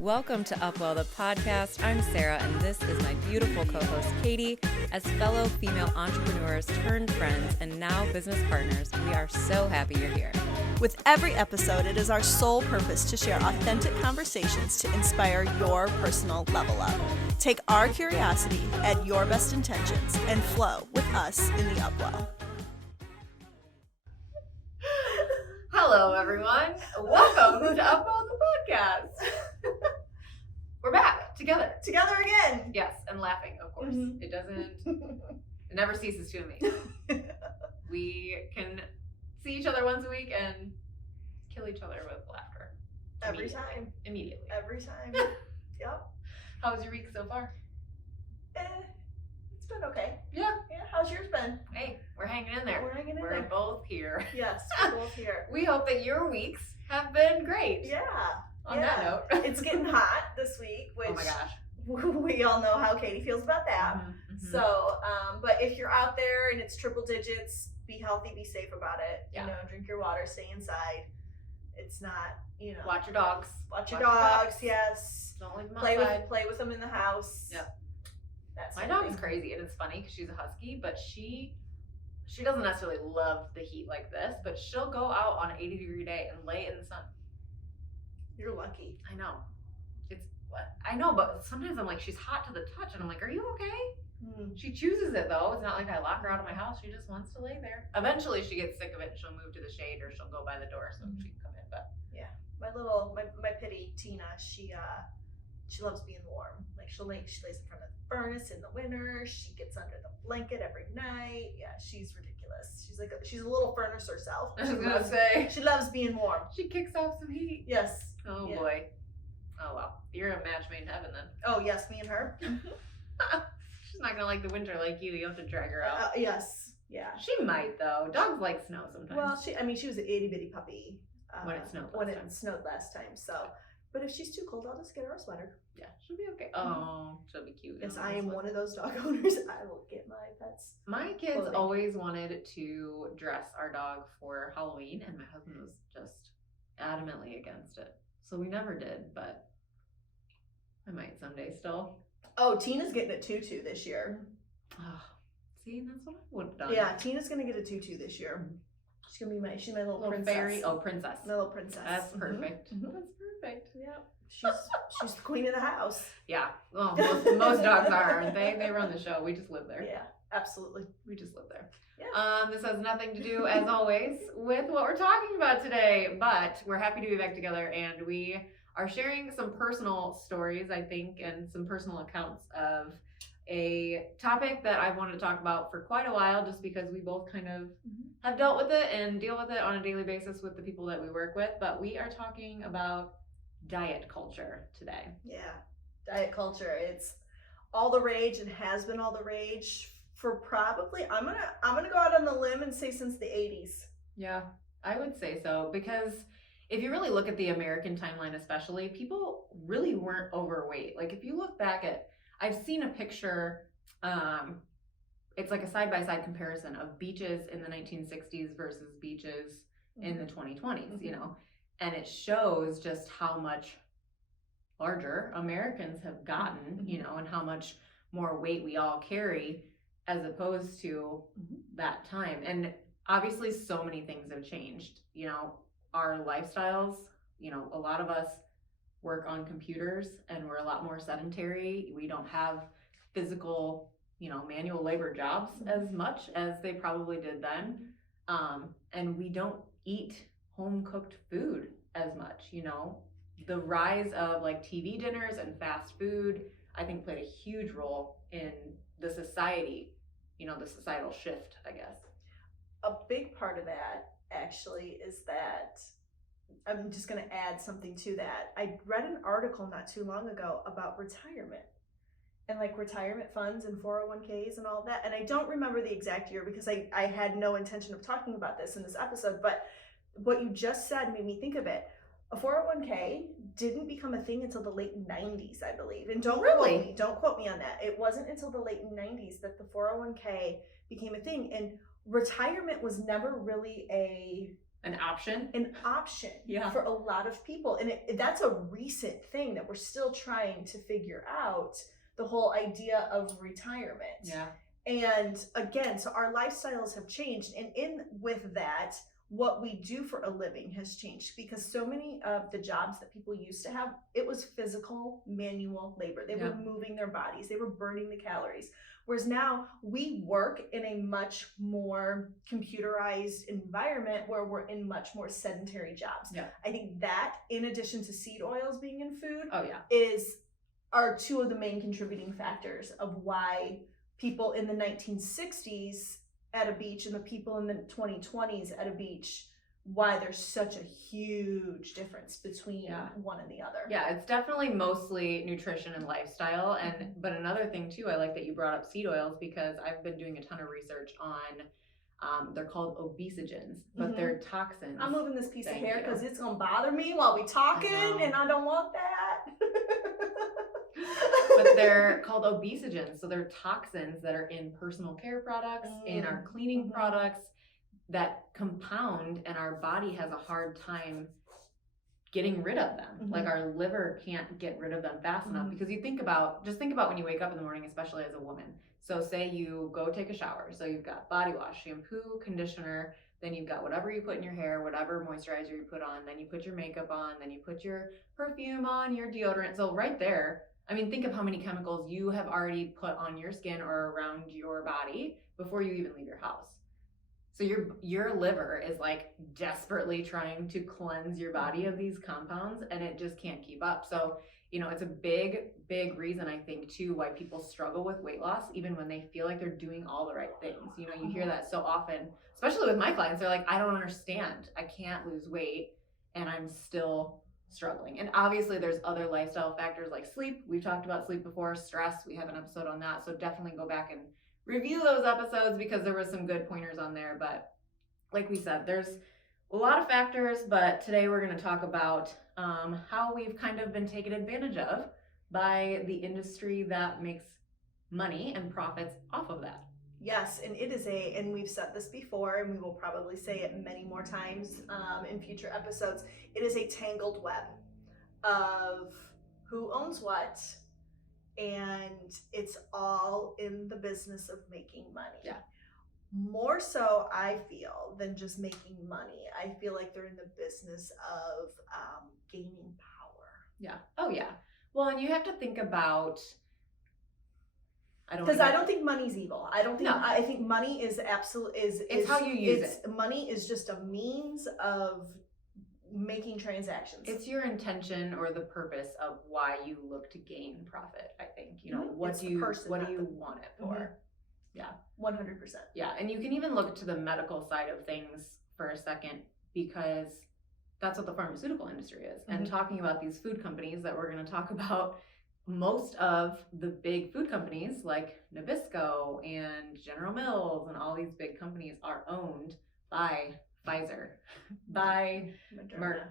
Welcome to UpWell The Podcast. I'm Sarah, and this is my beautiful co-host, Katie. As fellow female entrepreneurs turned friends and now business partners, we are so happy you're here. With every episode, it is our sole purpose to share authentic conversations to inspire your personal level up. Take our curiosity, add your best intentions, and flow with us in the UpWell. Hello, everyone. Welcome to UpWell The Podcast. We're back together. Together again. Yes, and laughing, of course. Mm-hmm. It never ceases to amaze. We can see each other once a week and kill each other with laughter. Every time. Immediately. Every time. Yep. How was your week so far? It's been okay. Yeah. How's yours been? Hey, we're hanging in there. We're hanging in We're there. both here. Yes, we're both here. We hope that your weeks have been great. Yeah. On that note. It's getting hot this week, which oh my gosh. we all know how Katie feels about that. Mm-hmm. So, but if you're out there and it's triple digits, be healthy, be safe about it. Yeah. You know, drink your water, stay inside. It's not, you know. Watch your dogs. Watch your dogs, yes. Don't leave them Play outside. play with them in the house. Yep. That's My dog is crazy, and it's funny because she's a husky, but she doesn't necessarily love the heat like this, but she'll go out on an 80-degree day and lay in the sun. You're lucky. I know. I know, but sometimes I'm like, she's hot to the touch, and I'm like, are you okay? She chooses it, though. It's not like I lock her out of my house. She just wants to lay there. Eventually, she gets sick of it, and she'll move to the shade, or she'll go by the door so she can come in. But yeah, my pity Tina, she loves being warm. Like she lays in front of the furnace in the winter. She gets under the blanket every night. Yeah, she's ridiculous. She's a little furnace herself. I was gonna say she loves being warm. She kicks off some heat. Yes. Oh yeah. boy. Oh well. You're a match made in heaven then. Oh yes, me and her. She's not gonna like the winter like you. You have to drag her out. Yes. Yeah. She might though. Dogs like snow sometimes. Well, she was an itty bitty puppy when it snowed. Snowed last time. So, but if she's too cold, I'll just get her a sweater. Yeah, she'll be okay. Oh, she'll be cute. Yes, I am one of those dog owners. I will get my pets. My kids clothing. always wanted to dress our dog for Halloween, and my husband was just adamantly against it. So we never did, but I might someday still. Oh, Tina's getting a tutu this year. Oh, see, that's what I would have done. Yeah, Tina's gonna get a tutu this year. She's gonna be she's my little princess. Fairy. Oh, princess. My little princess. That's perfect. Mm-hmm. That's perfect. Yep. She's the queen of the house. Yeah. Well, most dogs are, aren't they? They run the show. We just live there. Yeah, absolutely. We just live there. Yeah. This has nothing to do, as always, with what we're talking about today, but we're happy to be back together, and we are sharing some personal stories, I think, and some personal accounts of a topic that I've wanted to talk about for quite a while, just because we both kind of have dealt with it and deal with it on a daily basis with the people that we work with. But we are talking about diet culture today. Yeah, diet culture. It's all the rage and has been all the rage for probably, I'm gonna go out on the limb and say since the 80s. Yeah, I would say so, because if you really look at the American timeline especially, people really weren't overweight. Like if you look back at, I've seen a picture, it's like a side-by-side comparison of beaches in the 1960s versus beaches in the 2020s, you know, and it shows just how much larger Americans have gotten, you know, and how much more weight we all carry as opposed to that time. And obviously so many things have changed, you know, our lifestyles, you know, a lot of us work on computers and we're a lot more sedentary. We don't have physical, you know, manual labor jobs as much as they probably did then. And we don't eat home cooked food as much, you know. The rise of like TV dinners and fast food, I think played a huge role in the society, you know, the societal shift, I guess. A big part of that actually is that, I'm just going to add something to that. I read an article not too long ago about retirement and like retirement funds and 401ks and all that. And I don't remember the exact year because I had no intention of talking about this in this episode, but what you just said made me think of it. A 401k didn't become a thing until the late 90s, I believe. And don't quote me on that. It wasn't until the late 90s that the 401k became a thing. And retirement was never really a An option. Yeah. For a lot of people. And that's a recent thing that we're still trying to figure out, the whole idea of retirement. Yeah. And again, so our lifestyles have changed. And in with that, what we do for a living has changed, because so many of the jobs that people used to have, it was physical, manual labor. They were moving their bodies, they were burning the calories. Whereas now we work in a much more computerized environment where we're in much more sedentary jobs. Yeah. I think that, in addition to seed oils being in food, are two of the main contributing factors of why people in the 1960s at a beach and the people in the 2020s at a beach, why there's such a huge difference between one and the other. Yeah, it's definitely mostly nutrition and lifestyle. But another thing too, I like that you brought up seed oils, because I've been doing a ton of research on, they're called obesogens, but they're toxins. I'm moving this piece of hair because it's going to bother me while we talking, and I don't want that. But they're called obesogens. So they're toxins that are in personal care products, in our cleaning products, that compound, and our body has a hard time getting rid of them. Like our liver can't get rid of them fast enough, because you think about when you wake up in the morning, especially as a woman. So say you go take a shower. So you've got body wash, shampoo, conditioner, then you've got whatever you put in your hair, whatever moisturizer you put on, then you put your makeup on, then you put your perfume on, your deodorant. So right there, I mean, think of how many chemicals you have already put on your skin or around your body before you even leave your house. So your liver is like desperately trying to cleanse your body of these compounds, and it just can't keep up. So, it's a big, big reason, I think, too, why people struggle with weight loss, even when they feel like they're doing all the right things. You hear that so often, especially with my clients. They're like, I don't understand. I can't lose weight, and I'm still struggling. And obviously there's other lifestyle factors like sleep. We've talked about sleep before, stress. We have an episode on that. So definitely go back and review those episodes, because there was some good pointers on there. But like we said, there's a lot of factors, but today we're going to talk about how we've kind of been taken advantage of by the industry that makes money and profits off of that. Yes, and it is and we've said this before, and we will probably say it many more times in future episodes, it is a tangled web of who owns what, and it's all in the business of making money. Yeah. More so, I feel, than just making money. I feel like they're in the business of gaining power. Yeah. Oh, yeah. Well, and you have to think about... I don't think money's evil. I don't think. No. I think money is It's how you use it. Money is just a means of making transactions. It's your intention or the purpose of why you look to gain profit. I think what do you want it for? Yeah, 100%. Yeah, and you can even look to the medical side of things for a second, because that's what the pharmaceutical industry is. And talking about these food companies that we're going to talk about. Most of the big food companies like Nabisco and General Mills and all these big companies are owned by Pfizer, by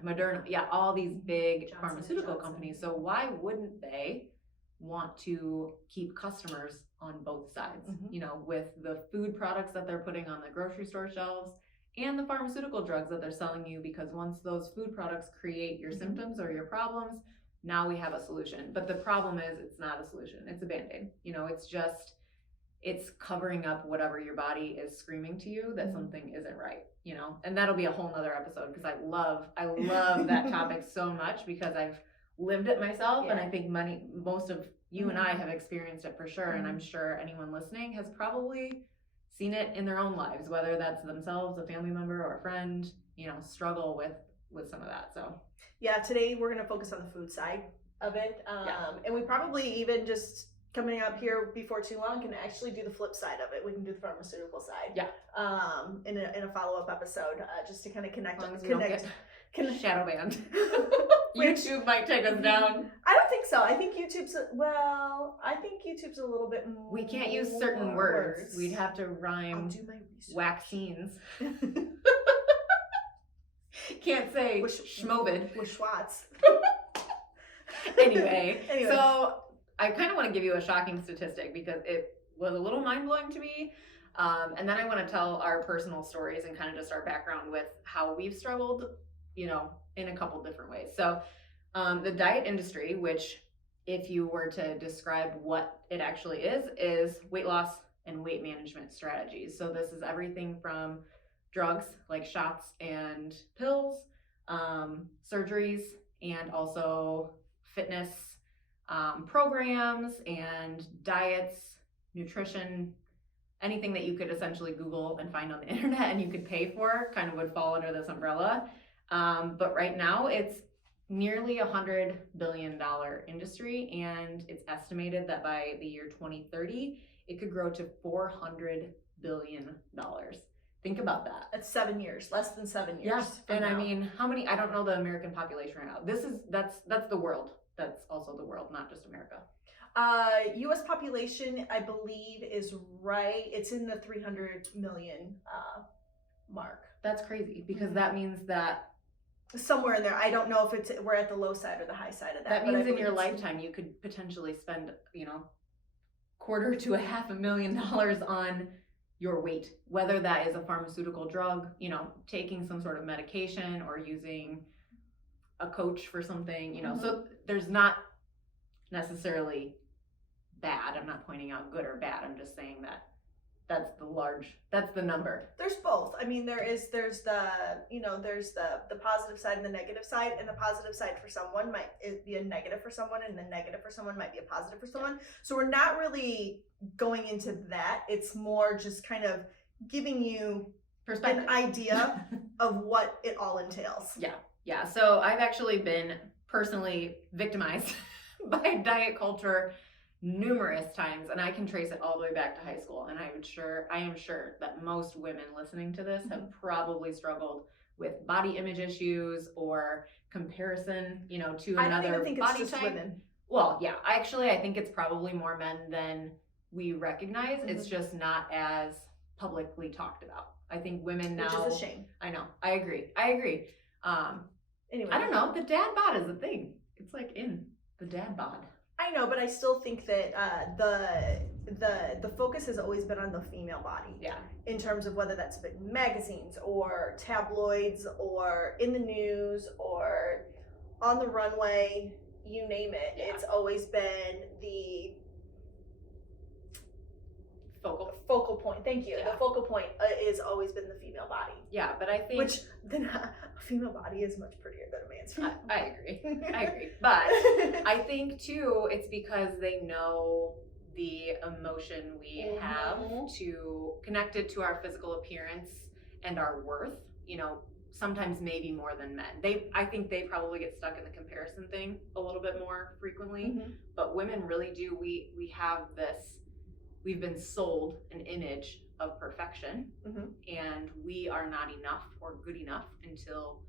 Moderna. Yeah, all these big pharmaceutical companies. So why wouldn't they want to keep customers on both sides, with the food products that they're putting on the grocery store shelves and the pharmaceutical drugs that they're selling you? Because once those food products create your symptoms or your problems, now we have a solution. But the problem is, it's not a solution. It's a Band-Aid. It's covering up whatever your body is screaming to you that something isn't right, and that'll be a whole nother episode, because I love that topic so much, because I've lived it myself. And I think most of you and I have experienced it for sure. And I'm sure anyone listening has probably seen it in their own lives, whether that's themselves, a family member, or a friend, struggle with some of that. So yeah, today we're going to focus on the food side of it. And we probably even just coming up here before too long can actually do the flip side of it. We can do the pharmaceutical side. Yeah. In a follow-up episode, just to kind of connect. Shadow banned. YouTube might take us down. I don't think so. I think YouTube's a little bit more. We can't use certain words. We'd have to rhyme. I'll do my research. Vaccines. Can't say schmovid. Schwatz. Anyway, so I kind of want to give you a shocking statistic, because it was a little mind-blowing to me. And then I want to tell our personal stories and kind of just our background with how we've struggled, in a couple different ways. So the diet industry, which if you were to describe what it actually is weight loss and weight management strategies. So this is everything from drugs like shots and pills, surgeries, and also fitness programs and diets, nutrition, anything that you could essentially Google and find on the internet and you could pay for kind of would fall under this umbrella. But right now it's nearly $100 billion industry, and it's estimated that by the year 2030, it could grow to $400 billion. Think about that. That's 7 years, less than 7 years. Yeah, and now. I mean, how many? I don't know the American population right now. That's the world. That's also the world, not just America. U.S. population, I believe, is right. It's in the 300 million mark. That's crazy because that means that somewhere in there. I don't know if we're at the low side or the high side of that. That means in your lifetime you could potentially spend, $250,000 to $500,000 on your weight, whether that is a pharmaceutical drug, taking some sort of medication or using a coach for something, so there's not necessarily bad. I'm not pointing out good or bad. I'm just saying that's the number. There's both. I mean, there's the positive side and the negative side, and the positive side for someone might be a negative for someone, and the negative for someone might be a positive for someone. So we're not really going into that. It's more just kind of giving you an idea of what it all entails. Yeah. So I've actually been personally victimized by diet culture numerous times, and I can trace it all the way back to high school. And I am sure that most women listening to this have probably struggled with body image issues or comparison, to another body type. I don't even think it's just women. Well, yeah, I think it's probably more men than we recognize. It's just not as publicly talked about. I think women now, which is a shame. I know. I agree. Anyway, I don't know. The dad bod is a thing. It's like in the dad bod. I know, but I still think that the focus has always been on the female body. Yeah. In terms of whether that's been magazines or tabloids or in the news or on the runway, you name it. Yeah. It's always been the focal point. Thank you. Yeah. The focal point has always been the female body. Yeah, but I think a female body is much prettier than a man's female body. I agree. But I think too, it's because they know the emotion we have connected to our physical appearance and our worth. Sometimes maybe more than men. I think they probably get stuck in the comparison thing a little bit more frequently. But women really do. We have this. We've been sold an image of perfection, and we are not enough or good enough until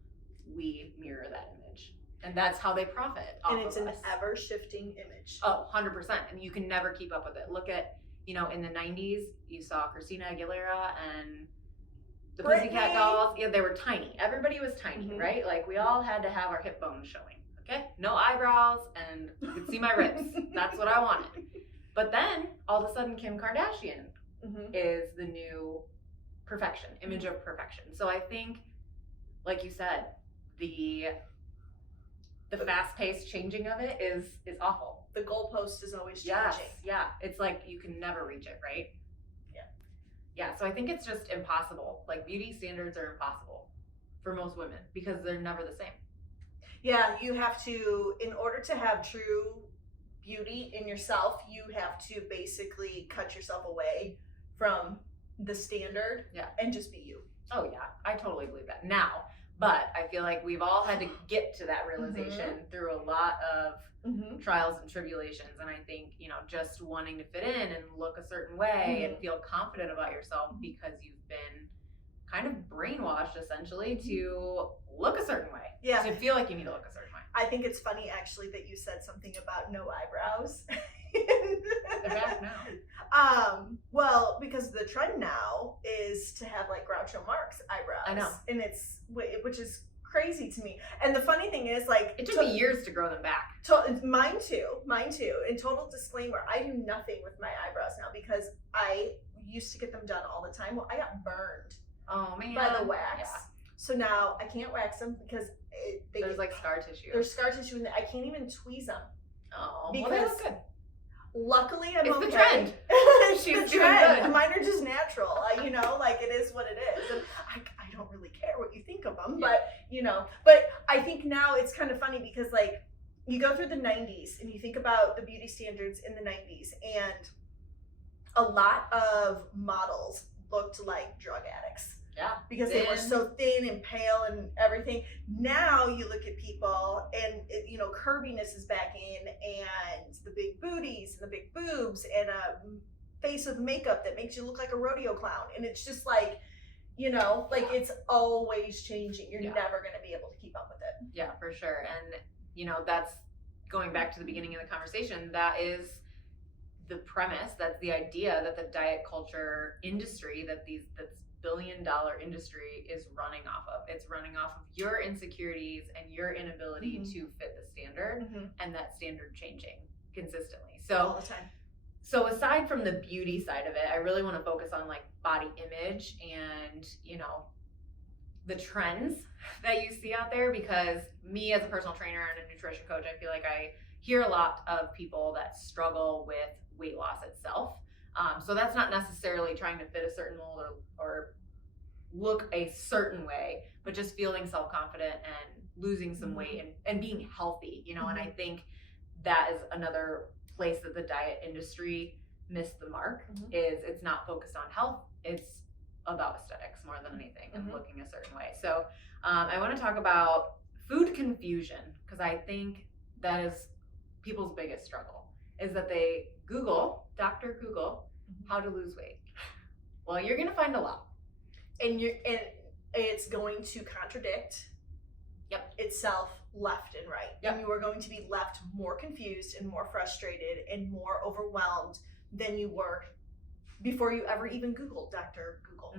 we mirror that image. And that's how they profit off of us. And it's an ever-shifting image. Oh, 100%. And you can never keep up with it. Look at, in the 90s, you saw Christina Aguilera and the Pussycat Dolls. Yeah, they were tiny. Everybody was tiny, right? Like, we all had to have our hip bones showing, okay? No eyebrows, and you could see my ribs. That's what I wanted. But then, all of a sudden, Kim Kardashian is the new perfection, image of perfection. So I think, like you said, the fast-paced changing of it is awful. The goalpost is always changing. Yes, yeah. It's like you can never reach it, right? Yeah, so I think it's just impossible. Like, beauty standards are impossible for most women because they're never the same. Yeah, you have to, in order to have true beauty in yourself, you have to basically cut yourself away from the standard and just be you. Oh yeah, I totally believe that now. But I feel like we've all had to get to that realization through a lot of trials and tribulations. And I think, just wanting to fit in and look a certain way and feel confident about yourself because you've been kind of brainwashed essentially to look a certain way. Yeah. To feel like you need to look a certain way. I think it's funny actually that you said something about no eyebrows. They're back now. Well, because the trend now is to have like Groucho Marx eyebrows. I know. And which is crazy to me. And the funny thing is, like, it took me years to grow them back. Mine too. In total disclaimer, I do nothing with my eyebrows now because I used to get them done all the time. Well, I got burned Oh man. by the wax. Yeah. So now I can't wax them because There's like scar tissue. There's scar tissue in there. I can't even tweeze them. Oh, because well, that's good. Luckily, I'm It's okay. the trend. It's She's the doing trend. good. Mine are just natural. You know, like it is what it is. And I don't really care what you think of them, but you know. But I think now it's kind of funny because like you go through the 90s and you think about the beauty standards in the 90s, and a lot of models looked like drug addicts. Yeah. Because they were so thin and pale and everything. Now you look at people and, you know, curviness is back in, and the big booties and the big boobs and a face with makeup that makes you look like a rodeo clown. And it's just like, you know, like it's always changing. You're never going to be able to keep up with it. Yeah, for sure. And, you know, that's going back to the beginning of the conversation. That is the premise. That's the idea that the diet culture industry, that's billion-dollar industry is running off of. It's running off of your insecurities and your inability to fit the standard, and that standard changing consistently. So all the time. So aside from the beauty side of it, I really want to focus on like body image and, you know, the trends that you see out there, because me as a personal trainer and a nutrition coach, I feel like I hear a lot of people that struggle with weight loss itself. So that's not necessarily trying to fit a certain mold or look a certain way, but just feeling self-confident and losing some weight and being healthy, you know. And I think that is another place that the diet industry missed the mark, is it's not focused on health. It's about aesthetics more than anything and looking a certain way. So I want to talk about food confusion, because I think that is people's biggest struggle, is that they Dr. Google, how to lose weight. Well, you're going to find a lot. And it's going to contradict itself left and right. And you are going to be left more confused and more frustrated and more overwhelmed than you were before you ever even Googled Dr. Google.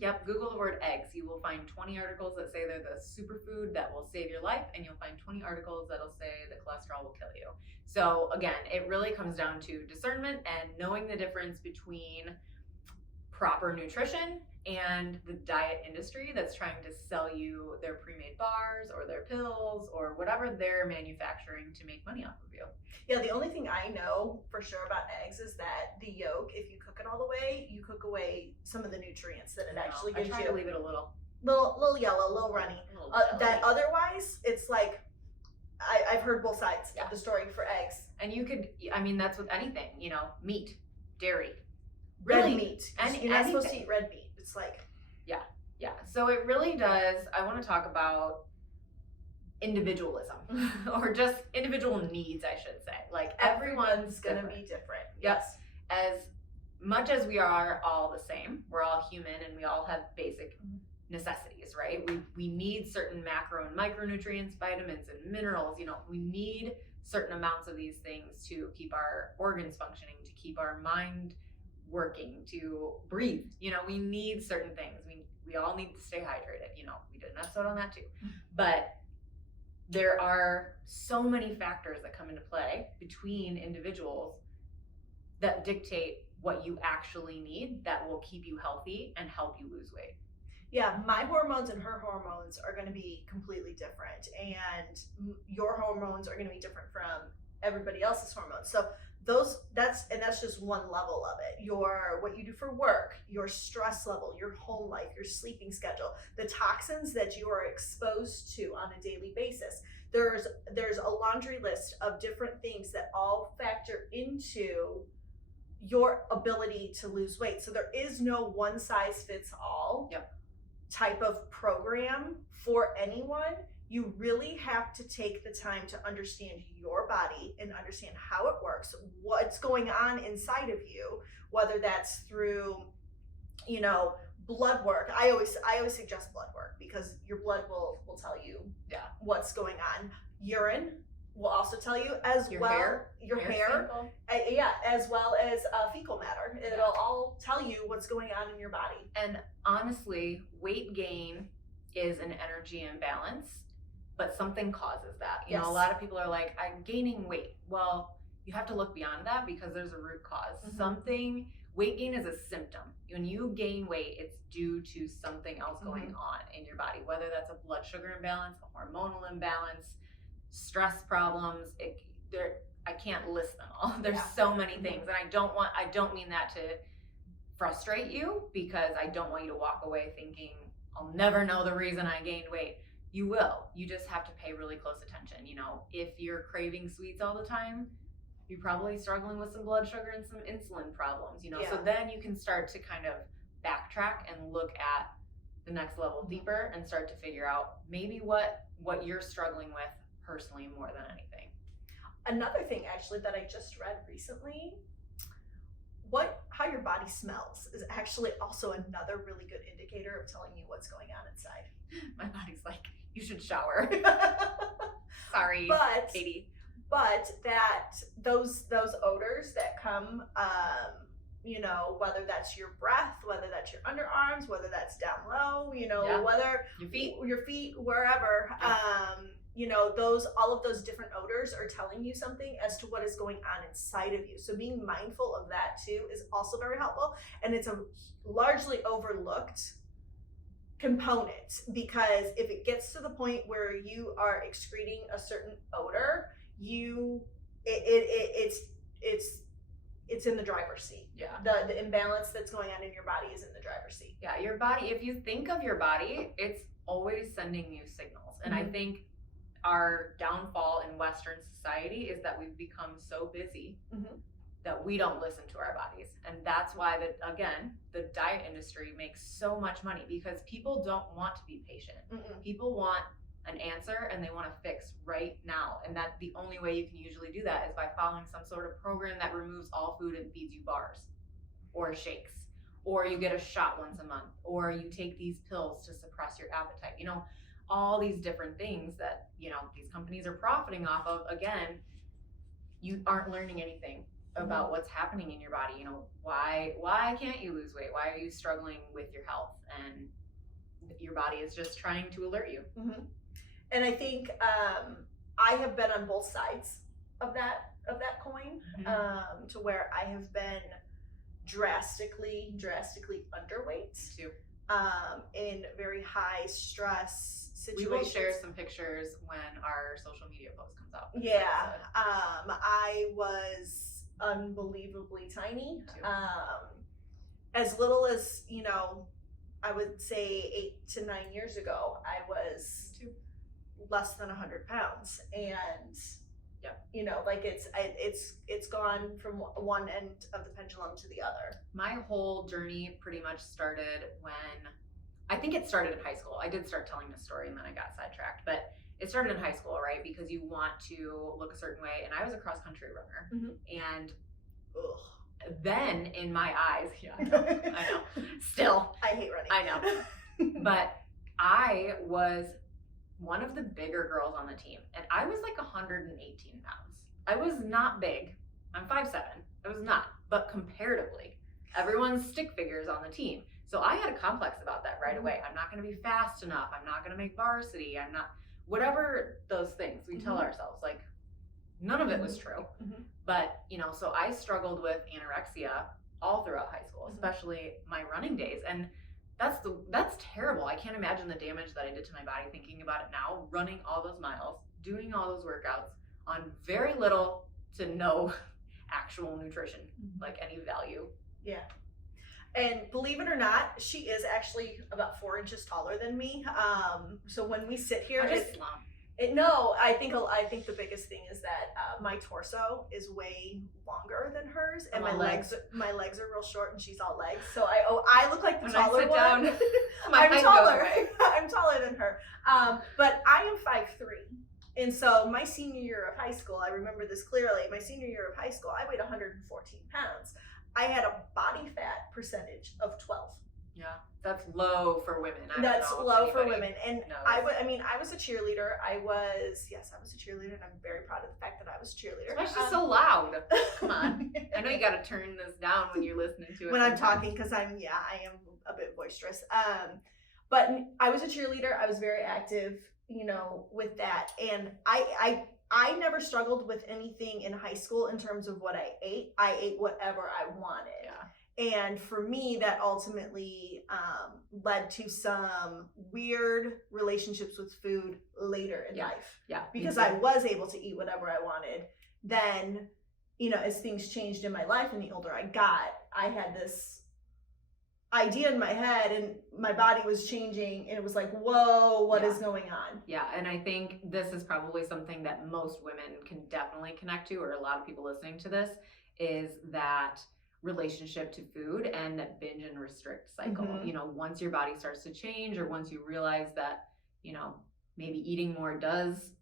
Yep, Google the word eggs. You will find 20 articles that say they're the superfood that will save your life, and you'll find 20 articles that'll say the cholesterol will kill you. So again, it really comes down to discernment and knowing the difference between proper nutrition and the diet industry that's trying to sell you their pre-made bars or their pills or whatever they're manufacturing to make money off of you. Yeah, the only thing I know for sure about eggs is that the yolk, if you cook it all the way, you cook away some of the nutrients that it actually gives you. I try to leave it a little yellow, a little runny. That otherwise, it's like, I've heard both sides of the story for eggs. And you could, I mean, that's with anything, you know, meat, dairy. Red meat. You're not anything. supposed to eat red meat. It's like... Yeah. So it really does, I want to talk about individualism or just individual needs, I should say. Like everyone's going to be different. Yes. As much as we are all the same, we're all human and we all have basic necessities, right? We need certain macro and micronutrients, vitamins and minerals. You know, we need certain amounts of these things to keep our organs functioning, to keep our mind working, to breathe. You know, we need certain things. We all need to stay hydrated. You know, we did an episode on that too. But there are so many factors that come into play between individuals that dictate what you actually need that will keep you healthy and help you lose weight. Yeah, my hormones and her hormones are going to be completely different, and your hormones are going to be different from everybody else's hormones. So that's just one level of it. What you do for work, your stress level, your home life, your sleeping schedule, the toxins that you are exposed to on a daily basis. There's a laundry list of different things that all factor into your ability to lose weight. So there is no one size fits all type of program for anyone. You really have to take the time to understand your body and understand how it works, what's going on inside of you, whether that's through, you know, blood work. I always suggest blood work because your blood will tell you what's going on. Urine will also tell you, as your well hair, your hair, as well as fecal matter. It'll all tell you what's going on in your body. And honestly, weight gain is an energy imbalance, but something causes that. You know, a lot of people are like, I'm gaining weight. Well, you have to look beyond that because there's a root cause. Mm-hmm. Weight gain is a symptom. When you gain weight, it's due to something else going on in your body, whether that's a blood sugar imbalance, a hormonal imbalance, stress problems. I can't list them all. There's so many things, and I don't mean that to frustrate you, because I don't want you to walk away thinking I'll never know the reason I gained weight. You will. You just have to pay really close attention. You know, if you're craving sweets all the time, you're probably struggling with some blood sugar and some insulin problems, you know. So then you can start to kind of backtrack and look at the next level deeper and start to figure out maybe what you're struggling with personally more than anything. Another thing actually that I just read recently, how your body smells is actually also another really good indicator of telling you what's going on inside. My body's like, you should shower. Sorry, Katie. But that those odors that come, you know, whether that's your breath, whether that's your underarms, whether that's down low, you know, whether your feet, wherever, you know, all of those different odors are telling you something as to what is going on inside of you. So being mindful of that too is also very helpful, and it's a largely overlooked component, because if it gets to the point where you are excreting a certain odor, it's in the driver's seat. The imbalance that's going on in your body is in the driver's seat. Your body, if you think of your body, it's always sending you signals. And I think our downfall in Western society is that we've become so busy that we don't listen to our bodies. And that's why the diet industry makes so much money, because people don't want to be patient. People want an answer and they want to fix right now. And that the only way you can usually do that is by following some sort of program that removes all food and feeds you bars or shakes, or you get a shot once a month, or you take these pills to suppress your appetite. You know, all these different things that, you know, these companies are profiting off of. Again, you aren't learning anything about what's happening in your body. You know, why can't you lose weight? Why are you struggling with your health? And your body is just trying to alert you. And I think I have been on both sides of that coin, to where I have been drastically underweight. Too. In very high stress situations. We will share some pictures when our social media post comes out. I was unbelievably tiny. As little as, you know, I would say 8 to 9 years ago, I was less than 100 pounds, and you know, like it's gone from one end of the pendulum to the other. My whole journey pretty much started when, I think it started in high school. I did start telling this story and then I got sidetracked, but it started in high school, right? Because you want to look a certain way, and I was a cross country runner, and then in my eyes, I know, still, I hate running. I know, but I was one of the bigger girls on the team, and I was like 118 pounds. I was not big. I'm 5'7". I was not, but comparatively, everyone's stick figures on the team. So I had a complex about that right away. I'm not going to be fast enough. I'm not going to make varsity. I'm not, whatever those things we tell ourselves, like none of it was true. But, you know, so I struggled with anorexia all throughout high school, especially my running days. And that's terrible. I can't imagine the damage that I did to my body thinking about it now, running all those miles, doing all those workouts on very little to no actual nutrition, like any value. And believe it or not, she is actually about 4 inches taller than me. So when we sit here, I think the biggest thing is that my torso is way longer than hers, and my legs are real short, and she's all legs. So I look like the taller one. I'm taller. I'm taller than her. But I am 5'3". And so my senior year of high school, I remember this clearly. My senior year of high school, I weighed 114 pounds. I had a body fat percentage of 12. Yeah, that's low for women. That's low for women. And I was a cheerleader. I was a cheerleader, and I'm very proud of the fact that I was a cheerleader. It's just so loud. Come on. I know you got to turn this down when you're listening to it. When I'm talking, because I am a bit boisterous. But I was a cheerleader. I was very active, you know, with that. And I I never struggled with anything in high school in terms of what I ate. I ate whatever I wanted. Yeah. And for me, that ultimately led to some weird relationships with food later in life. Yeah. Because I was able to eat whatever I wanted. Then, you know, as things changed in my life and the older I got, I had this idea in my head and my body was changing and it was like, whoa, what is going on? Yeah, and I think this is probably something that most women can definitely connect to, or a lot of people listening to this, is that relationship to food and that binge and restrict cycle. Mhm. You know, once your body starts to change, or once you realize that, you know, maybe eating more does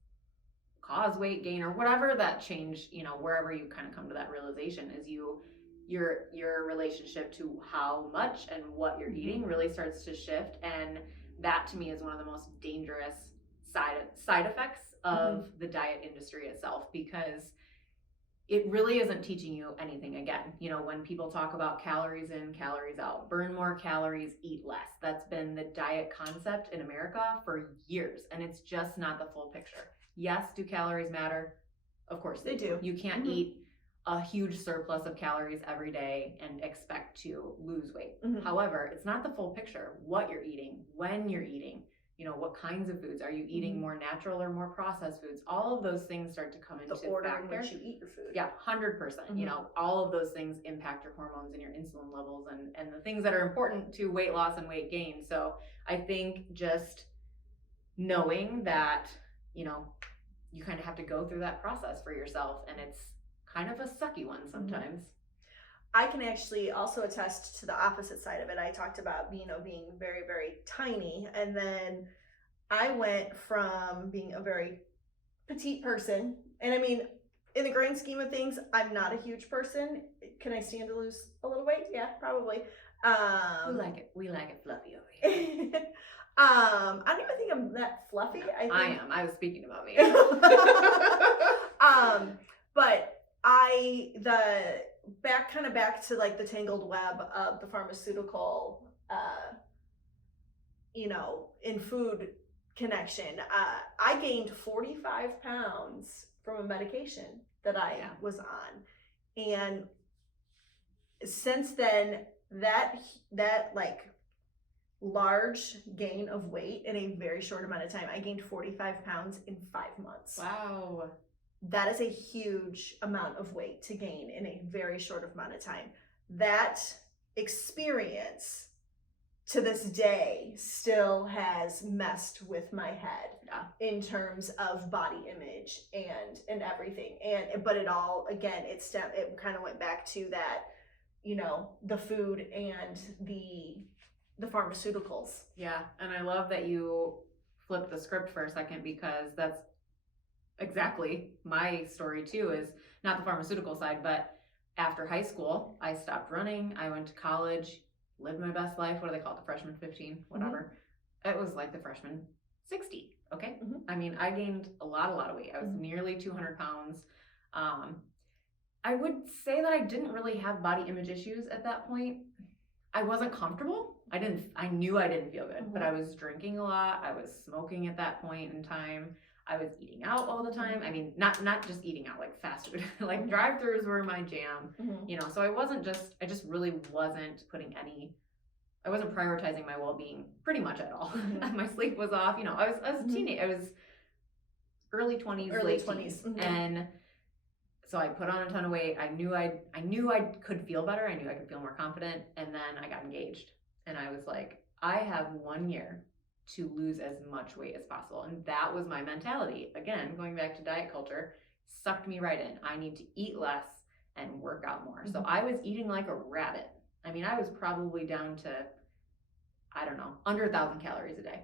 cause weight gain, or whatever that change, you know, wherever you kind of come to that realization, is your relationship to how much and what you're eating really starts to shift. And that to me is one of the most dangerous side effects of the diet industry itself, because it really isn't teaching you anything. Again, you know, when people talk about calories in, calories out, burn more calories, eat less, that's been the diet concept in America for years, and it's just not the full picture. Yes, do calories matter? Of course they do. You can't eat a huge surplus of calories every day and expect to lose weight. However, it's not the full picture. What you're eating, when you're eating, you know, what kinds of foods. Are you eating more natural or more processed foods? All of those things start to come into the order factor. in which you eat your food. Yeah, 100%. You know, all of those things impact your hormones and your insulin levels and the things that are important to weight loss and weight gain. So I think just knowing that, you know, you kind of have to go through that process for yourself, and it's kind of a sucky one sometimes. I can actually also attest to the opposite side of it. I talked about, you know, being very, very tiny, and then I went from being a very petite person, and I mean, in the grand scheme of things, I'm not a huge person. Can I stand to lose a little weight? Yeah, probably. We like it fluffy over here. I don't even think I'm that fluffy. I am. I was speaking about me. But back to like the tangled web of the pharmaceutical, you know, in food connection. I gained 45 pounds from a medication that I was on, and since then, that like large gain of weight in a very short amount of time. I gained 45 pounds in 5 months. Wow. That is a huge amount of weight to gain in a very short amount of time. That experience to this day still has messed with my head in terms of body image and everything. But it all, again, it kind of went back to that, you know, the food and the pharmaceuticals. Yeah, and I love that you flipped the script for a second, because that's exactly my story too. Is not the pharmaceutical side, but after high school, I stopped running. I went to college, lived my best life. What do they call it? The freshman 15, whatever. It was like the freshman 60. Okay. I mean, I gained a lot of weight. I was nearly 200 pounds. I would say that I didn't really have body image issues at that point. I wasn't comfortable. I knew I didn't feel good, but I was drinking a lot. I was smoking at that point in time. I was eating out all the time. I mean, not just eating out, like fast food, like drive-thrus were my jam, you know, so I just really wasn't I wasn't prioritizing my well-being pretty much at all. My sleep was off, you know, I was a teenager. I was early 20s, late 20s. And so I put on a ton of weight. I knew I could feel better. I knew I could feel more confident. And then I got engaged, and I was like, I have 1 year to lose as much weight as possible. And that was my mentality. Again, going back to diet culture, sucked me right in. I need to eat less and work out more. So I was eating like a rabbit. I mean, I was probably down to, I don't know, under 1,000 calories a day.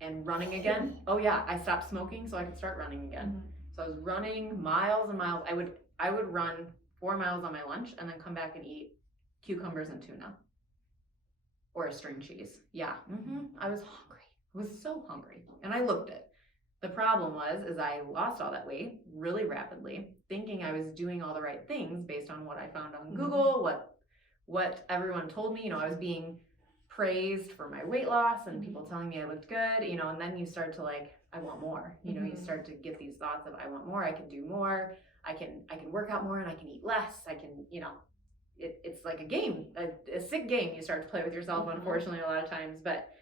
And running again. Oh yeah, I stopped smoking so I could start running again. So I was running miles and miles. I would run 4 miles on my lunch and then come back and eat cucumbers and tuna. Or a string cheese. Yeah. I was hungry. I was so hungry. And I looked it. The problem was I lost all that weight really rapidly, thinking I was doing all the right things based on what I found on Google, what everyone told me. You know, I was being praised for my weight loss and people telling me I looked good, you know, and then you start to like, I want more. You know, you Mhm. start to get these thoughts of, I want more, I can do more, I can work out more, and I can eat less. I can, you know, it's like a game, a sick game you start to play with yourself, Mhm. unfortunately, a lot of times. But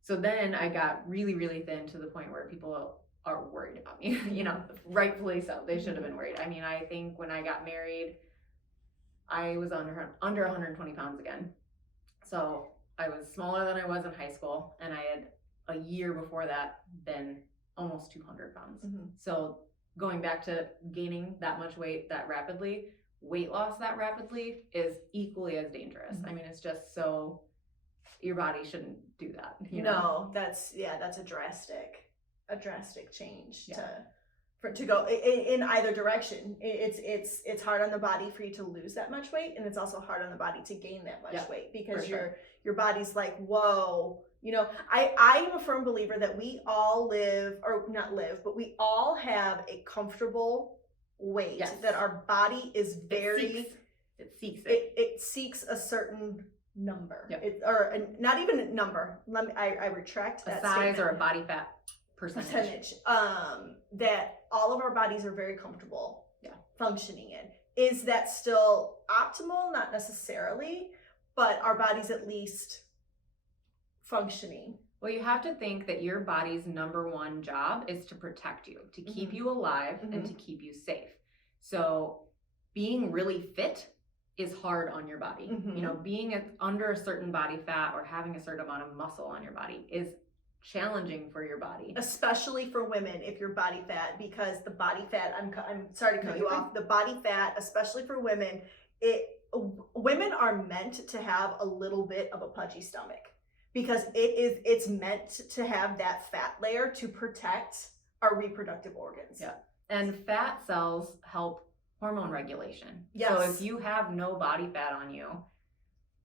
so then I got really, really thin to the point where people are worried about me, you know, rightfully so. They should have been worried. I mean, I think when I got married, I was under 120 pounds again. So I was smaller than I was in high school, and I had a year before that been almost 200 pounds. Mhm. So going back to gaining that much weight that rapidly, weight loss that rapidly is equally as dangerous. I mean, it's just so, your body shouldn't do that. You know? No, that's a drastic change Yeah. to go in either direction. It's hard on the body for you to lose that much weight, and it's also hard on the body to gain that much Yeah, weight, because for sure. your body's like, whoa. You know, I am a firm believer that we all but we all have a comfortable weight. Yes. That our body is very, it seeks it seeks a certain number. Yep. Not even a number. I retract a that size statement. or a body fat percentage. That all of our bodies are very comfortable functioning in. Is that still optimal? Not necessarily, but our body's at least functioning. Well, you have to think that your body's number one job is to protect you, to keep you alive, and to keep you safe. So being really fit is hard on your body. You know, being under a certain body fat or having a certain amount of muscle on your body is challenging for your body, especially for women if you're body fat, because the body fat, I'm sorry to cut you off, the body fat, especially for women, women are meant to have a little bit of a pudgy stomach, because it's meant to have that fat layer to protect our reproductive organs. Yeah. And fat cells help hormone regulation. Yes. So if you have no body fat on you,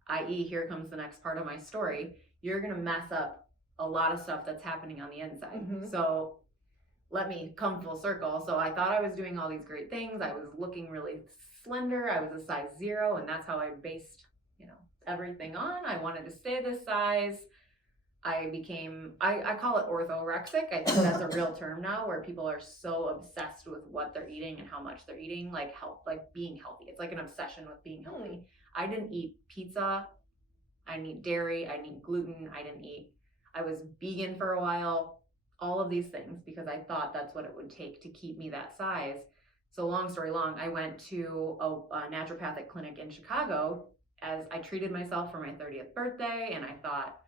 i.e., here comes the next part of my story, you're going to mess up a lot of stuff that's happening on the inside. So let me come full circle. So I thought I was doing all these great things. I was looking really slender. I was a size 0, and that's how I based, you know, everything on. I wanted to stay this size. I became, I call it orthorexic. I think that's a real term now, where people are so obsessed with what they're eating and how much they're eating, like health, like being healthy. It's like an obsession with being healthy. I didn't eat pizza. I didn't eat dairy. I didn't eat gluten. I was vegan for a while, all of these things, because I thought that's what it would take to keep me that size. So long story long, I went to a naturopathic clinic in Chicago as I treated myself for my 30th birthday, and I thought,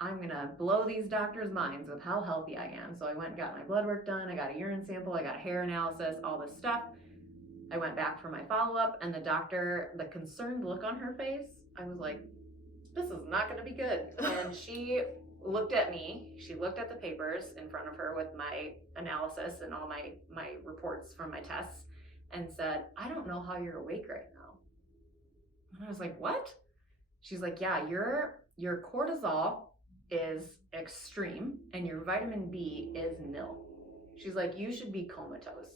I'm gonna blow these doctors' minds with how healthy I am. So I went and got my blood work done, I got a urine sample, I got a hair analysis, all this stuff. I went back for my follow-up, and the doctor, the concerned look on her face, I was like, this is not gonna be good. And she looked at me, she looked at the papers in front of her with my analysis and all my reports from my tests, and said, I don't know how you're awake right now. And I was like, what? She's like, yeah, your cortisol is extreme and your vitamin B is nil. She's like, you should be comatose.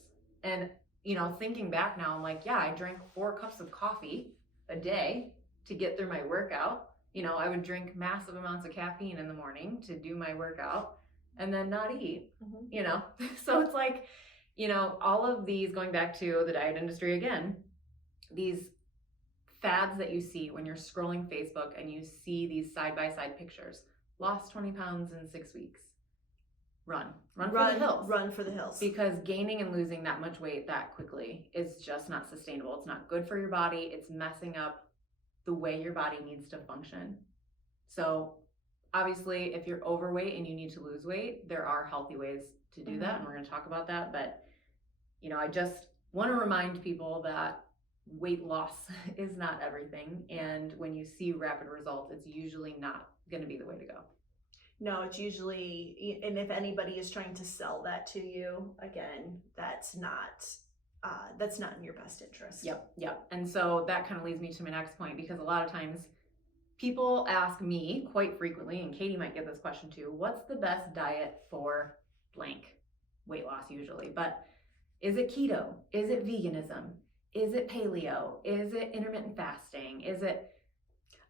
And, you know, thinking back now, I'm like, yeah, I drank 4 cups of coffee a day to get through my workout. You know, I would drink massive amounts of caffeine in the morning to do my workout and then not eat, you know? So it's like, you know, all of these, going back to the diet industry again, these fads that you see when you're scrolling Facebook and you see these side-by-side pictures, lost 20 pounds in 6 weeks. Run for the hills. Run for the hills. Because gaining and losing that much weight that quickly is just not sustainable. It's not good for your body. It's messing up the way your body needs to function. So obviously, if you're overweight and you need to lose weight, there are healthy ways to do that, and we're going to talk about that. But, you know, I just want to remind people that weight loss is not everything, and when you see rapid results, it's usually not going to be the way to go. No, it's usually, and if anybody is trying to sell that to you, again, that's not in your best interest. Yep. And so that kind of leads me to my next point, because a lot of times people ask me quite frequently, and Katie might get this question too, what's the best diet for blank? Weight loss usually, but is it keto? Is it veganism? Is it paleo? Is it intermittent fasting? Is it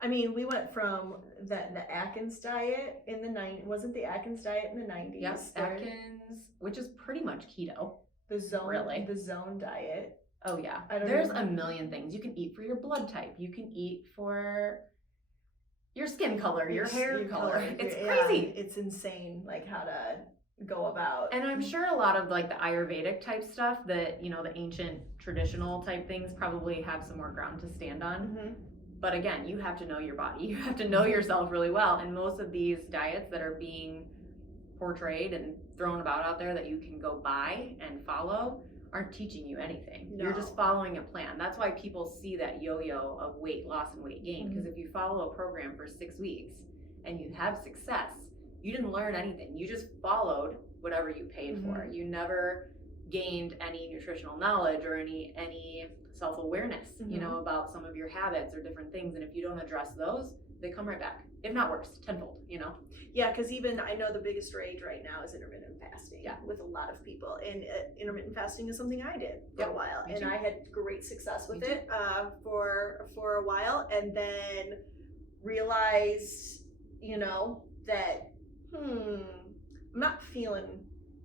I mean, we went from the Atkins diet in the 90s. Wasn't the Atkins diet in the 90s? Yes, Atkins, which is pretty much keto. The zone, Really? the zone diet. Oh yeah, I don't there's know. a million things you can eat for your blood type. You can eat for your skin color, your hair color. It's crazy. It's insane, like how to go about. And I'm sure a lot of like the Ayurvedic type stuff that, you know, the ancient traditional type things probably have some more ground to stand on. Mm-hmm. But again, you have to know your body. You have to know yourself really well. And most of these diets that are being portrayed and thrown about out there that you can go buy and follow aren't teaching you anything. No. You're just following a plan. That's why people see that yo-yo of weight loss and weight gain. Because if you follow a program for 6 weeks and you have success, you didn't learn anything. You just followed whatever you paid for. You never gained any nutritional knowledge or any self-awareness, you know, about some of your habits or different things. And if you don't address those, they come right back, if not worse, tenfold, you know? Yeah, because even I know the biggest rage right now is intermittent fasting with a lot of people. And intermittent fasting is something I did for a while. And I had great success with it for a while. And then realized, you know, that, I'm not feeling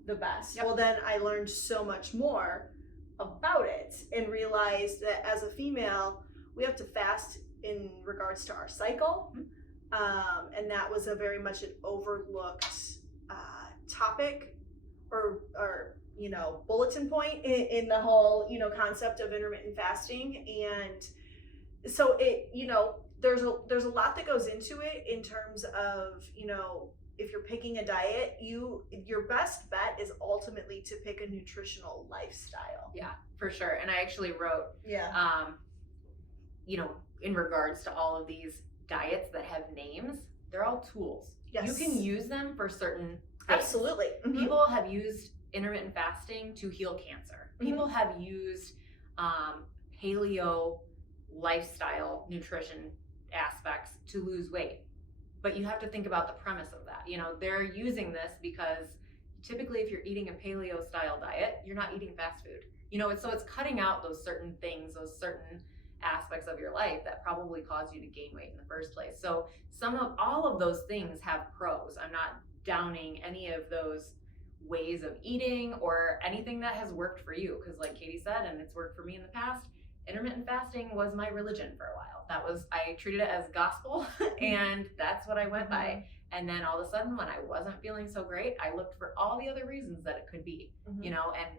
the best. Well, then I learned so much more about it and realized that as a female, we have to fast in regards to our cycle. And that was a very much an overlooked topic or you know, bulletin point in the whole, you know, concept of intermittent fasting. And so it, you know, there's a lot that goes into it in terms of, you know, if you're picking a diet, your best bet is ultimately to pick a nutritional lifestyle. Yeah, for sure. And I actually wrote, you know, in regards to all of these diets that have names, they're all tools. Yes. You can use them for certain things. Absolutely. People have used intermittent fasting to heal cancer. People have used paleo lifestyle nutrition aspects to lose weight. But you have to think about the premise of that. You know, they're using this because typically if you're eating a paleo style diet, you're not eating fast food. You know, so it's cutting out those certain things, those certain aspects of your life that probably caused you to gain weight in the first place. So all of those things have pros. I'm not downing any of those ways of eating or anything that has worked for you. Because like Katie said, and it's worked for me in the past, intermittent fasting was my religion for a while. I treated it as gospel and that's what I went by. And then all of a sudden when I wasn't feeling so great, I looked for all the other reasons that it could be, you know, and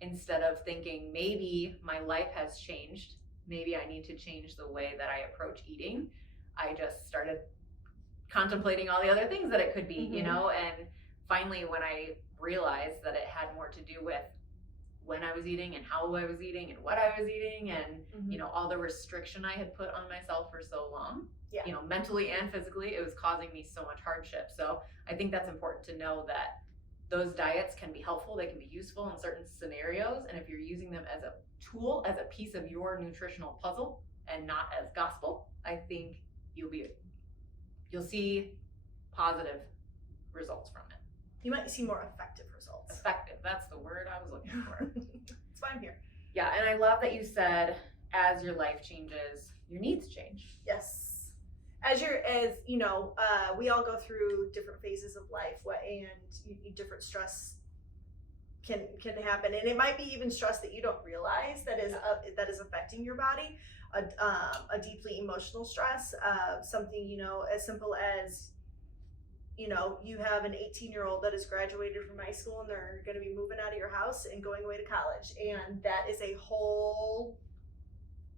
instead of thinking maybe my life has changed, maybe I need to change the way that I approach eating, I just started contemplating all the other things that it could be, you know, and finally when I realized that it had more to do with when I was eating and how I was eating and what I was eating and, you know, all the restriction I had put on myself for so long, you know, mentally and physically, it was causing me so much hardship. So I think that's important to know that those diets can be helpful. They can be useful in certain scenarios. And if you're using them as a tool, as a piece of your nutritional puzzle and not as gospel, I think you'll see positive results from it. You might see more effective results. Effective, that's the word I was looking for. That's why I'm here. Yeah, and I love that you said as your life changes, your needs change. Yes. As you know, we all go through different phases of life, and different stress can happen, and it might be even stress that you don't realize that is affecting your body. A deeply emotional stress, something, you know, as simple as, you know, you have an 18-year-old that has graduated from high school and they're going to be moving out of your house and going away to college, and that is a whole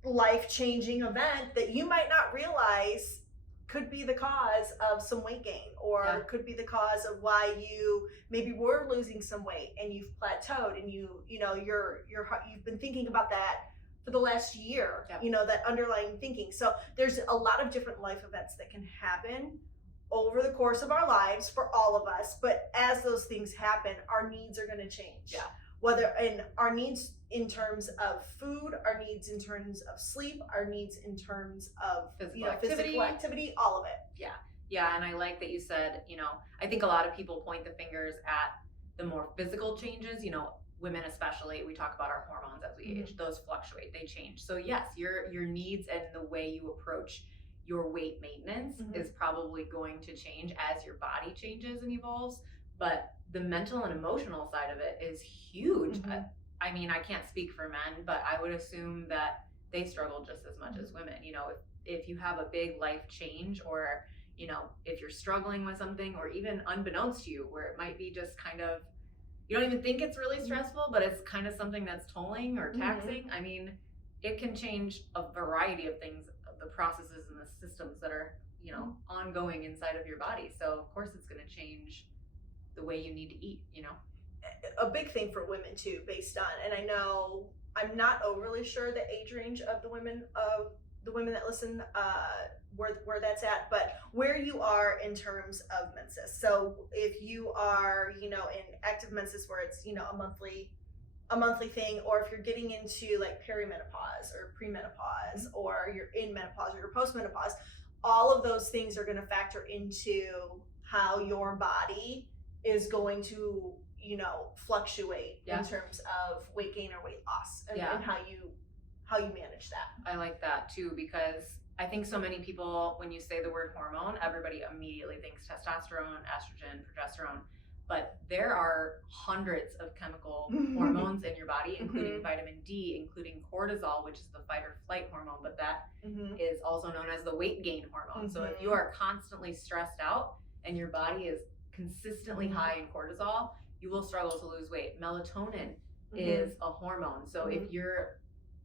life-changing event that you might not realize could be the cause of some weight gain, or could be the cause of why you maybe were losing some weight and you've plateaued, and you know you've been thinking about that for the last year, you know, that underlying thinking. So there's a lot of different life events that can happen over the course of our lives for all of us, but as those things happen, our needs are going to change. Whether in our needs in terms of food, our needs in terms of sleep, our needs in terms of physical activity, all of it. Yeah, and I like that you said, you know, I think a lot of people point the fingers at the more physical changes, you know, women especially, we talk about our hormones as we age, those fluctuate, they change. So yes, your needs and the way you approach your weight maintenance is probably going to change as your body changes and evolves. But the mental and emotional side of it is huge. I mean, I can't speak for men, but I would assume that they struggle just as much as women. You know, if you have a big life change, or, you know, if you're struggling with something, or even unbeknownst to you, where it might be just kind of, you don't even think it's really stressful, but it's kind of something that's tolling or taxing. I mean, it can change a variety of things, the processes and the systems that are, you know, ongoing inside of your body. So of course it's going to change the way you need to eat, you know. A big thing for women too, based on, and I know I'm not overly sure the age range of the women that listen, where that's at, but where you are in terms of menses. So if you are, you know, in active menses where it's, you know, a monthly thing, or if you're getting into like perimenopause or premenopause, or you're in menopause or you're postmenopause, all of those things are going to factor into how your body is going to, you know, fluctuate in terms of weight gain or weight loss, and how you manage that. I like that too, because I think so many people, when you say the word hormone, everybody immediately thinks testosterone, estrogen, progesterone, but there are hundreds of chemical hormones in your body, including vitamin D, including cortisol, which is the fight or flight hormone, but that is also known as the weight gain hormone. So if you are constantly stressed out and your body is consistently high in cortisol, you will struggle to lose weight. Melatonin is a hormone. So if you're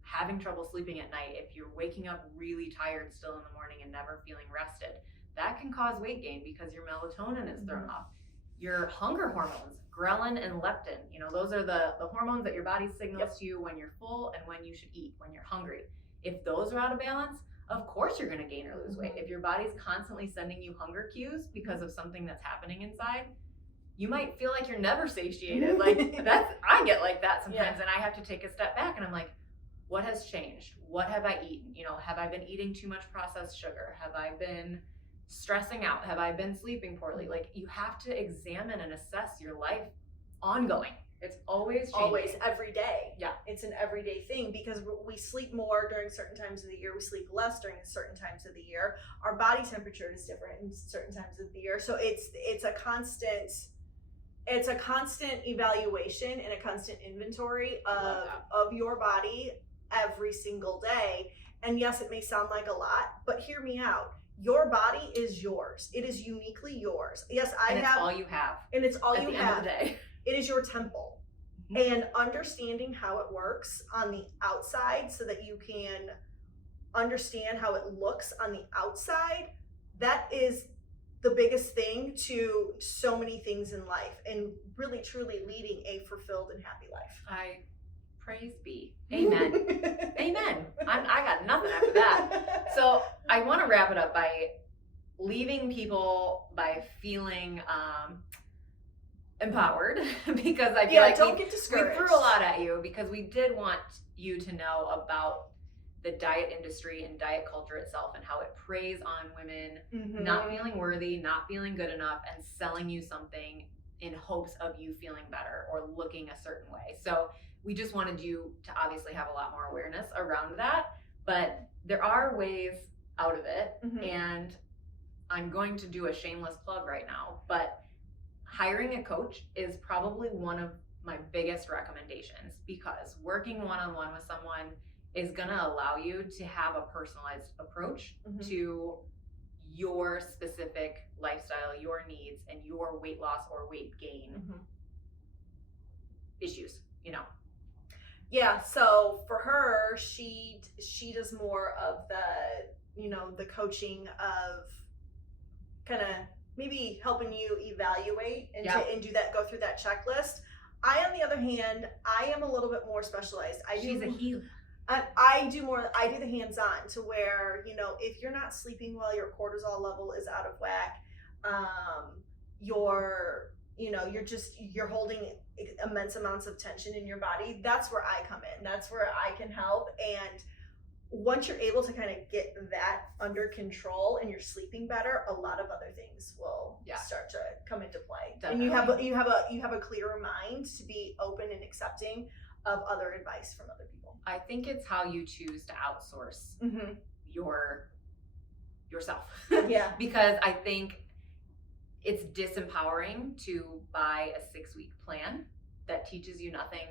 having trouble sleeping at night, if you're waking up really tired still in the morning and never feeling rested, that can cause weight gain because your melatonin is thrown off. Your hunger hormones, ghrelin and leptin, you know, those are the hormones that your body signals to you when you're full and when you should eat, when you're hungry. If those are out of balance, of course you're going to gain or lose weight. If your body's constantly sending you hunger cues because of something that's happening inside, you might feel like you're never satiated. Like I get like that sometimes, and I have to take a step back and I'm like, what has changed? What have I eaten? You know, have I been eating too much processed sugar? Have I been stressing out? Have I been sleeping poorly? Like, you have to examine and assess your life ongoing. It's always changing. Always, every day. Yeah. It's an everyday thing, because we sleep more during certain times of the year. We sleep less during certain times of the year. Our body temperature is different in certain times of the year. So it's a constant evaluation and a constant inventory of your body every single day. And yes, it may sound like a lot, but hear me out. Your body is yours. It is uniquely yours. Yes, it's all you have. And it's all you have. At the end of the day. It is your temple. And understanding how it works on the outside so that you can understand how it looks on the outside, that is the biggest thing to so many things in life, and really truly leading a fulfilled and happy life. Praise be. Amen. Amen. I got nothing after that. So I want to wrap it up by leaving people by feeling empowered, because I feel like don't get discouraged. We threw a lot at you because we did want you to know about the diet industry and diet culture itself, and how it preys on women not feeling worthy, not feeling good enough, and selling you something in hopes of you feeling better or looking a certain way. So we just wanted you to obviously have a lot more awareness around that, but there are ways out of it. And I'm going to do a shameless plug right now, but hiring a coach is probably one of my biggest recommendations, because working one-on-one with someone is going to allow you to have a personalized approach to your specific lifestyle, your needs, and your weight loss or weight gain issues, you know. Yeah, so for her, she does more of the, you know, the coaching of kind of maybe helping you evaluate and do that, go through that checklist. I, on the other hand, I am a little bit more specialized. She's a healer. I do the hands-on, to where, you know, if you're not sleeping well, your cortisol level is out of whack, you're holding immense amounts of tension in your body. That's where I come in. That's where I can help. And once you're able to kind of get that under control and you're sleeping better, a lot of other things will start to come into play. Definitely. And you have a clearer mind to be open and accepting of other advice from other people. I think it's how you choose to outsource yourself. Yeah. Because I think it's disempowering to buy a 6-week plan that teaches you nothing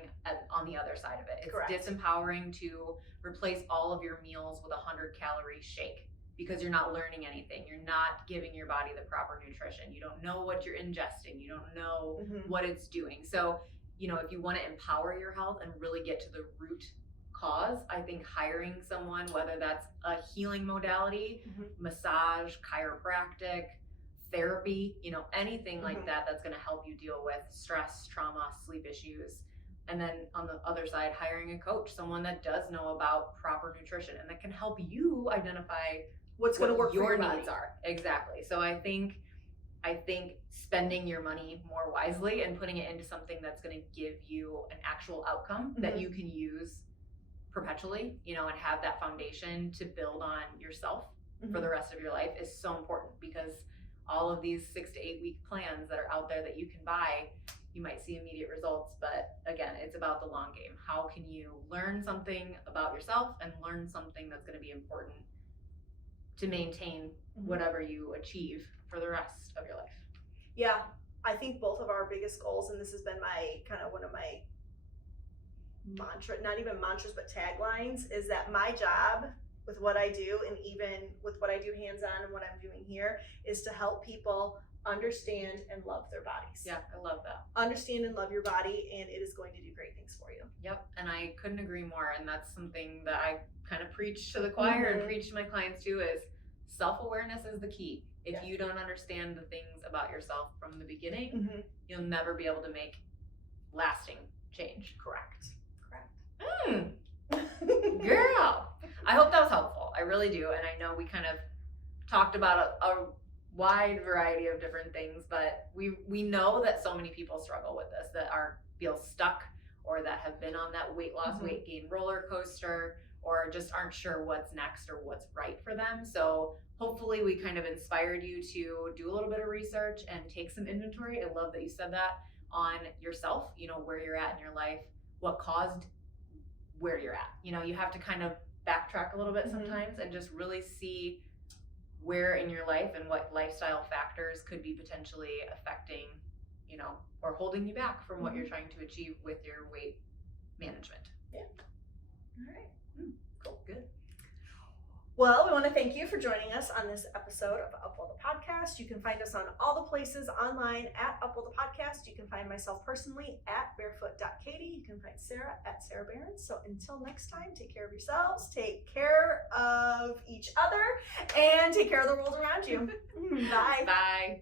on the other side of it. It's Correct. disempowering to replace all of your meals with a 100-calorie shake because you're not learning anything. You're not giving your body the proper nutrition. You don't know what you're ingesting. You don't know what it's doing. So, you know, if you want to empower your health and really get to the root cause, I think hiring someone, whether that's a healing modality, massage, chiropractic, therapy, you know, anything like that that's going to help you deal with stress, trauma, sleep issues. And then on the other side, hiring a coach, someone that does know about proper nutrition and that can help you identify what's going to work your for your needs are. Exactly. So I think spending your money more wisely and putting it into something that's going to give you an actual outcome that you can use perpetually, you know, and have that foundation to build on yourself for the rest of your life is so important, because all of these 6 to 8 week plans that are out there that you can buy, you might see immediate results, but again, it's about the long game. How can you learn something about yourself and learn something that's going to be important to maintain whatever you achieve for the rest of your life? Yeah, I think both of our biggest goals, and this has been my kind of one of my not even mantras, but taglines, is that my job with what I do, and even with what I do hands-on and what I'm doing here, is to help people understand and love their bodies. Yeah, I love that. Understand and love your body, and it is going to do great things for you. Yep, and I couldn't agree more. And that's something that I kind of preach to the choir and preach to my clients too, is self-awareness is the key. If you don't understand the things about yourself from the beginning, you'll never be able to make lasting change. Correct. Girl, I hope that was helpful. I really do. And I know we kind of talked about a wide variety of different things, but we know that so many people struggle with this, that feel stuck, or that have been on that weight loss, weight gain roller coaster, or just aren't sure what's next or what's right for them. So hopefully we kind of inspired you to do a little bit of research and take some inventory. I love that you said that, on yourself, you know, where you're at in your life, what caused where you're at. You know, you have to kind of backtrack a little bit sometimes and just really see where in your life and what lifestyle factors could be potentially affecting, you know, or holding you back from what you're trying to achieve with your weight management. Yeah. All right. Cool. Good. Well, we want to thank you for joining us on this episode of UpWell The Podcast. You can find us on all the places online at UpWell The Podcast. You can find myself personally at barefoot.katie. You can find Sarah at Sarah Barron. So until next time, take care of yourselves, take care of each other, and take care of the world around you. Bye. Bye.